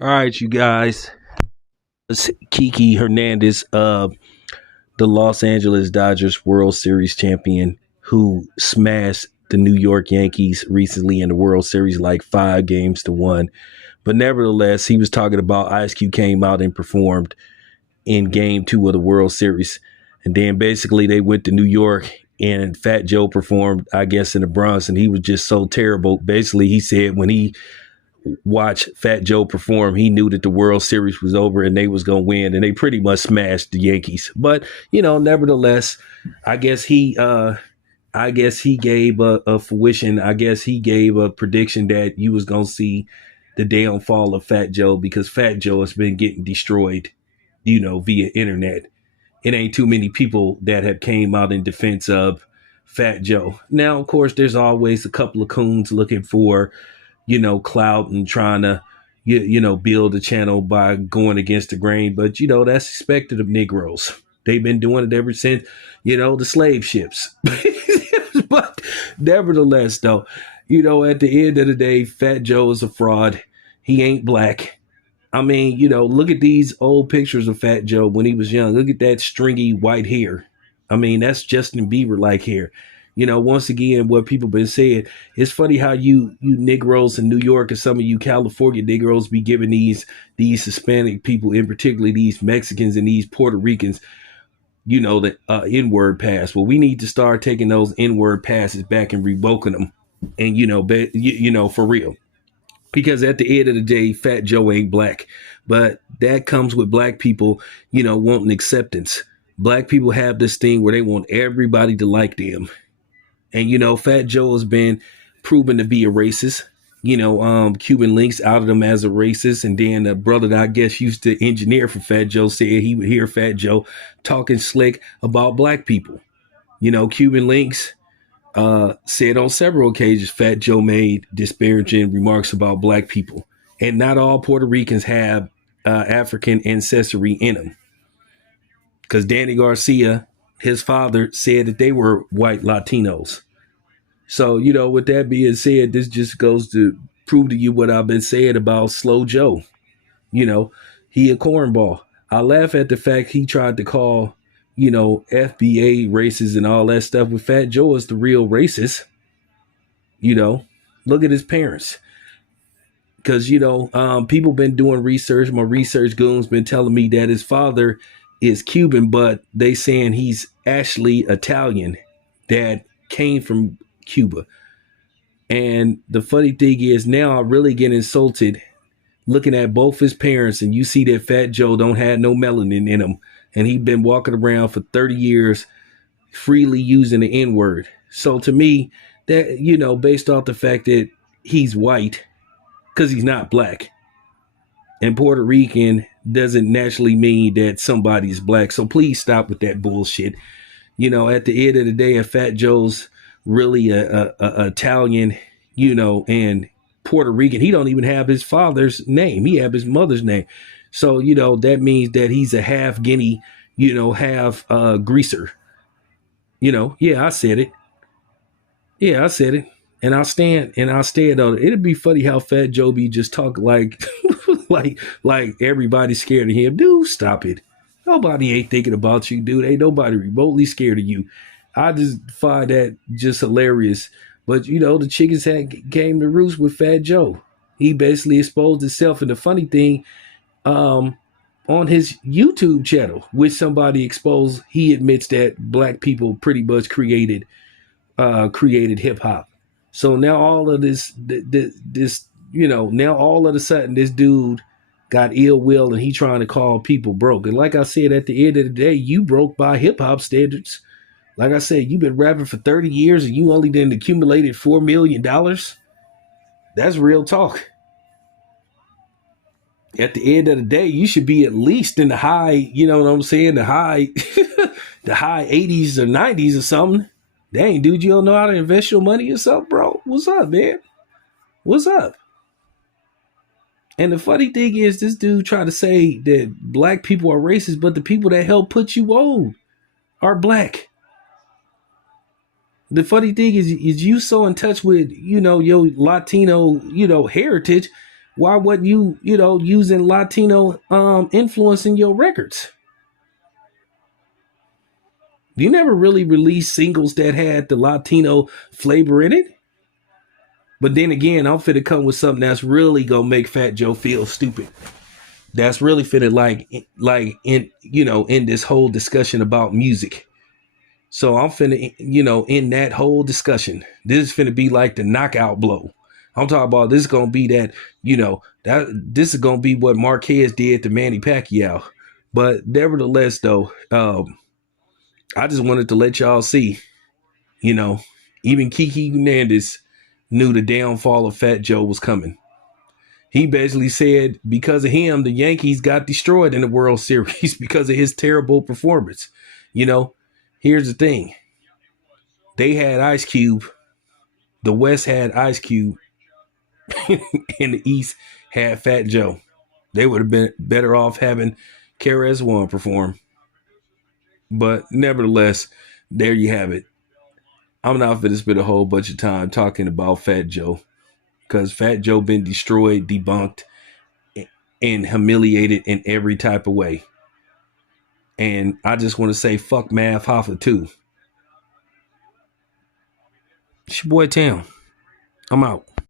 All right, you guys. It's Kiki Hernandez, the Los Angeles Dodgers World Series champion, who smashed the New York Yankees recently in the World Series like 5 games to 1. But nevertheless, he was talking about Ice Cube came out and performed in game 2 of the World Series. And then basically they went to New York and Fat Joe performed, I guess, in the Bronx, and he was just so terrible. Basically, he said when he watch Fat Joe perform, he knew that the World Series was over and they was gonna win, and they pretty much smashed the Yankees. But nevertheless, I guess he, I guess he gave a fruition. I guess he gave a prediction that you was gonna see the downfall of Fat Joe because Fat Joe has been getting destroyed, via internet. It ain't too many people that have came out in defense of Fat Joe. Now, of course, there's always a couple of coons looking for clout and trying to, build a channel by going against the grain. But, that's expected of Negroes. They've been doing it ever since, the slave ships. But nevertheless, though, at the end of the day, Fat Joe is a fraud. He ain't black. I mean, look at these old pictures of Fat Joe when he was young. Look at that stringy white hair. I mean, that's Justin Bieber like hair. Once again, what people been saying, it's funny how you Negroes in New York and some of you California Negroes be giving these Hispanic people, in particular these Mexicans and these Puerto Ricans, the N-word pass. Well, we need to start taking those N-word passes back and revoking them, and for real. Because at the end of the day, Fat Joe ain't black, but that comes with black people, wanting acceptance. Black people have this thing where they want everybody to like them. And, Fat Joe has been proven to be a racist. Cuban Links outed him as a racist. And then a brother that I guess used to engineer for Fat Joe said he would hear Fat Joe talking slick about black people. Cuban Links said on several occasions Fat Joe made disparaging remarks about black people. And not all Puerto Ricans have African ancestry in them. Because Danny Garcia, his father, said that they were white Latinos. So, with that being said, this just goes to prove to you what I've been saying about Slow Joe. He a cornball. I laugh at the fact he tried to call, FBA racist and all that stuff, but Fat Joe is the real racist. Look at his parents. Because, people been doing research. My research goons been telling me that his father is Cuban, but they saying he's actually Italian that came from Cuba. And the funny thing is now I really get insulted looking at both his parents, and you see that Fat Joe don't have no melanin in him, and he been walking around for 30 years freely using the N-word. So to me, that, based off the fact that he's white, because he's not black, and Puerto Rican doesn't naturally mean that somebody's black. So please stop with that bullshit. At the end of the day, if Fat Joe's really a Italian, and Puerto Rican, he don't even have his father's name. He have his mother's name. So, that means that he's a half Guinea, half greaser. Yeah, I said it. Yeah, I said it. And I'll stand on it. It'd be funny how Fat Joe be just talk like like everybody's scared of him. Dude, stop it. Nobody ain't thinking about you, dude. Ain't nobody remotely scared of you. I just find that just hilarious. But the chickens had came to roost with Fat Joe. He basically exposed himself. And the funny thing, on his YouTube channel, which somebody exposed, he admits that black people pretty much created hip hop. So now all of this, now all of a sudden this dude got ill will and he trying to call people broke. And like I said, at the end of the day, you broke by hip hop standards. Like I said, you've been rapping for 30 years and you only didn't accumulated $4 million. That's real talk. At the end of the day, you should be at least in the high, you know what I'm saying? The high, the high 80s or 90s or something. Dang, dude, you don't know how to invest your money or something, bro? What's up, man? What's up? And the funny thing is, this dude tried to say that black people are racist, but the people that help put you on are black. The funny thing is you so in touch with, your Latino, heritage, Why wasn't you, using Latino influence in your records? You never really released singles that had the Latino flavor in it. But then again, I'm finna come with something that's really gonna make Fat Joe feel stupid. That's really finna like in this whole discussion about music. So I'm finna, in that whole discussion, this is finna be like the knockout blow. I'm talking about this is gonna be that, that this is gonna be what Marquez did to Manny Pacquiao. But nevertheless, though, I just wanted to let y'all see, you know, even Kiki Hernandez knew the downfall of Fat Joe was coming. He basically said because of him, the Yankees got destroyed in the World Series because of his terrible performance. You know, here's the thing. They had Ice Cube. The West had Ice Cube. And the East had Fat Joe. They would have been better off having KRS One perform. But nevertheless, there you have it. I'm not going to spend a whole bunch of time talking about Fat Joe because Fat Joe been destroyed, debunked, and humiliated in every type of way. And I just want to say fuck Math Hoffa too. It's your boy Tam. I'm out.